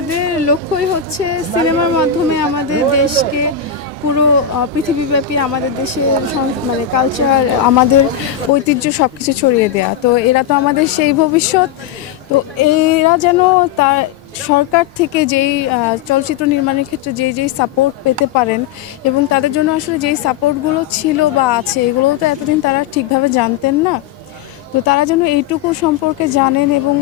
আমাদের লক্ষ্যই হচ্ছে সিনেমার মাধ্যমে আমাদের দেশকে পুরো পৃথিবীব্যাপী আমাদের দেশের মানে কালচার, আমাদের ঐতিহ্য সব কিছু ছড়িয়ে দেয়া। তো এরা তো আমাদের সেই ভবিষ্যৎ। তো এরা যেন তার সরকার থেকে যেই চলচ্চিত্র নির্মাণের ক্ষেত্রে যেই সাপোর্ট পেতে পারেন, এবং তাদের জন্য আসলে যেই সাপোর্টগুলো ছিল বা আছে, এগুলোও তো এতদিন তারা ঠিকভাবে জানতেন না। তো তারা যেন এইটুকু সম্পর্কে জানেন এবং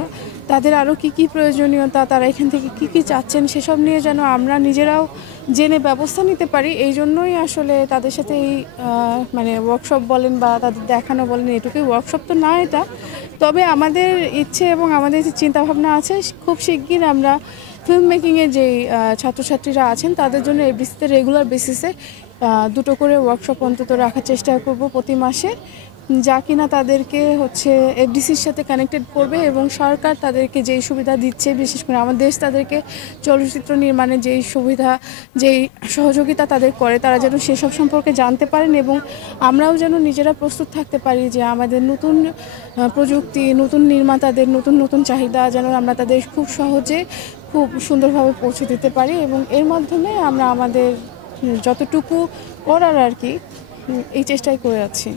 তাদের আরও কী প্রয়োজনীয়তা, তারা এখান থেকে কী চাচ্ছেন সেসব নিয়ে যেন আমরা নিজেরাও জেনে ব্যবস্থা নিতে পারি। এই জন্যই আসলে তাদের সাথে এই মানে ওয়ার্কশপ বলেন বা তাদের দেখানো বলেন, এটুকুই ওয়ার্কশপ তো না এটা। তবে আমাদের ইচ্ছে এবং আমাদের যে চিন্তাভাবনা আছে, খুব শিগগির আমরা ফিল্ম মেকিংয়ের যেই ছাত্রছাত্রীরা আছেন তাদের জন্য এফডিসিতে রেগুলার বেসিসে 2টো করে ওয়ার্কশপ অন্তত রাখার চেষ্টা করব প্রতি মাসে, যা কিনা তাদেরকে হচ্ছে এফডিসির সাথে কানেক্টেড করবে এবং সরকার তাদেরকে যেই সুবিধা দিচ্ছে, বিশেষ করে আমাদের দেশ তাদেরকে চলচ্চিত্র নির্মাণে যেই সুবিধা, যেই সহযোগিতা তাদের করে, তারা যেন সেসব সম্পর্কে জানতে পারেন এবং আমরাও যেন নিজেরা প্রস্তুত থাকতে পারি যে আমাদের নতুন প্রযুক্তি, নতুন নির্মাতাদের নতুন চাহিদা যেন আমরা তাদের খুব সহজে খুব সুন্দরভাবে পৌঁছে দিতে পারি। এবং এর মাধ্যমে আমরা আমাদের যতটুকু করার আর কি, এই চেষ্টাই করে যাচ্ছি।